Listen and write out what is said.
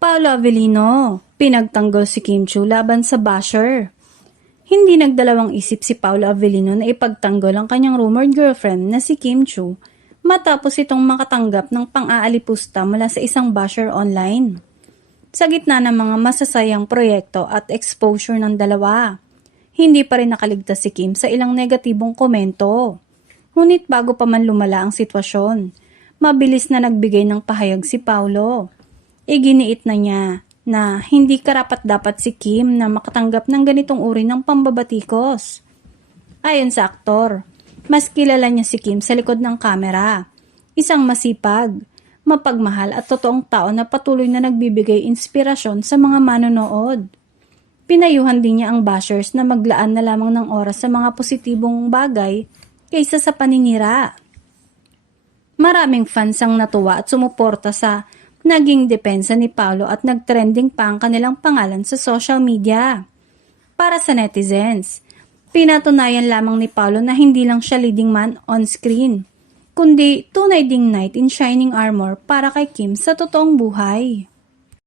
Paolo Avellino, pinagtanggol si Kim Chiu laban sa basher. Hindi nagdalawang isip si Paolo Avellino na ipagtanggol ang kanyang rumored girlfriend na si Kim Chiu matapos itong makatanggap ng pang-aalipusta mula sa isang basher online. Sa gitna ng mga masasayang proyekto at exposure ng dalawa, hindi pa rin nakaligtas si Kim sa ilang negatibong komento. Ngunit bago pa man lumala ang sitwasyon, mabilis na nagbigay ng pahayag si Paolo. Iginiit na niya na hindi karapat-dapat si Kim na makatanggap ng ganitong uri ng pambabatikos. Ayon sa aktor, mas kilala niya si Kim sa likod ng kamera. Isang masipag, mapagmahal at totoong tao na patuloy na nagbibigay inspirasyon sa mga manonood. Pinayuhan din niya ang bashers na maglaan na lamang ng oras sa mga positibong bagay kaysa sa paninira. Maraming fans ang natuwa at sumuporta sa naging depensa ni Paolo at nagtrending pa ang kanilang pangalan sa social media. Para sa netizens, pinatunayan lamang ni Paolo na hindi lang siya leading man on screen, kundi tunay ding knight in shining armor para kay Kim sa totoong buhay.